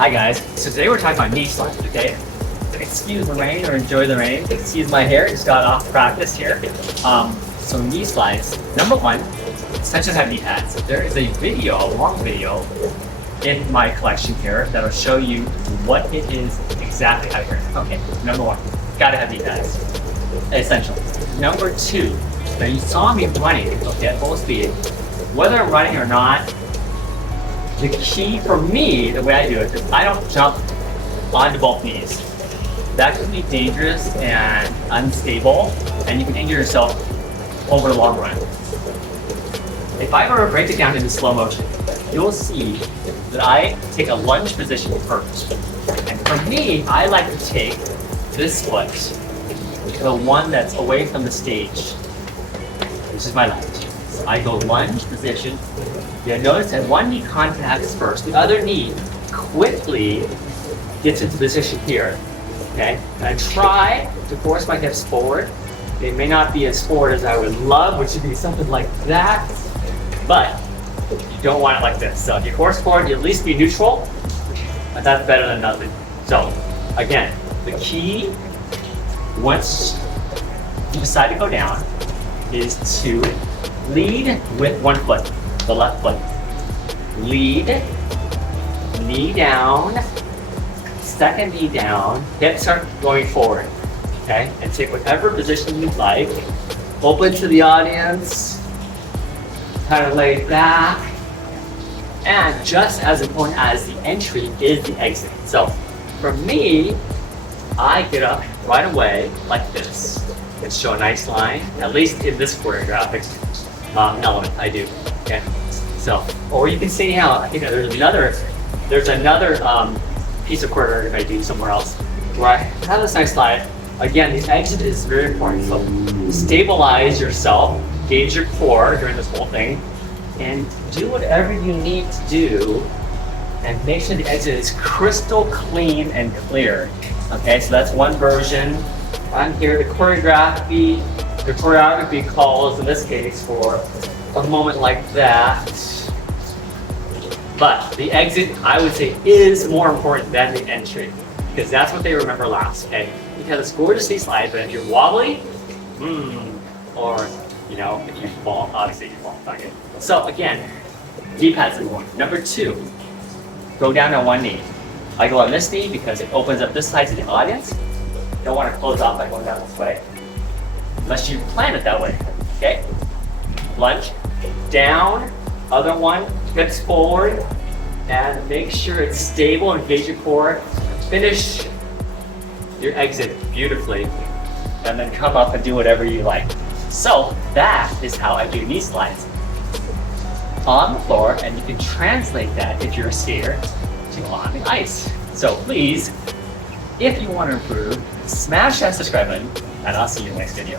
Hi guys, so today we're talking about knee slides, okay? Excuse the rain or enjoy the rain. Excuse my hair, just got off practice here. So knee slides, number one, essentially have knee pads. There is a video, a long video in my collection here that'll show you what it is exactly how you're. Okay, number one, gotta have knee pads. Essential. Number two, now you saw me running, okay, at full speed. Whether I'm running or not, the key for me, the way I do it, is I don't jump onto both knees. That can be dangerous and unstable, and you can injure yourself over the long run. If I were to break it down into slow motion, you'll see that I take a lunge position first. And for me, I like to take this foot, the one that's away from the stage. This is my left. So I go lunge position. You'll notice that one knee contacts first. The other knee quickly gets into position here. Okay? And I try to force my hips forward. They may not be as forward as I would love, which would be something like that. But you don't want it like this. So if you force forward, you at least be neutral. But that's better than nothing. So again, the key, once you decide to go down, is to lead with one foot, the left foot. Lead, knee down, second knee down, hips are going forward, okay? And take whatever position you'd like. Open to the audience, kind of lay back. And just as important as the entry is the exit. So for me, I get up right away like this and show a nice line, at least in this choreographic element I do, okay? So, or you can see how, you know, there's another piece of choreography I do somewhere else where I have this nice slide. Again, the exit is very important. So stabilize yourself, gauge your core during this whole thing, and do whatever you need to do and make sure the exit is crystal clean and clear. Okay, so that's one version. On here, the choreography calls, in this case, for a moment like that. But the exit, I would say, is more important than the entry, because that's what they remember last, okay? Because it's gorgeous knee slide, but if you're wobbly, or, you know, if you fall, obviously you fall, not good. So again, knee pads are one. Number two, go down on one knee. I go on this knee because it opens up this side to the audience. Don't want to close off by going down this way, unless you plan it that way, okay? Lunge, down, other one, hips forward, and make sure it's stable, engage your core. Finish your exit beautifully, and then come up and do whatever you like. So that is how I do knee slides on the floor, and you can translate that if you're a skater to on the ice. So please, if you want to improve, smash that subscribe button, and I'll see you in the next video.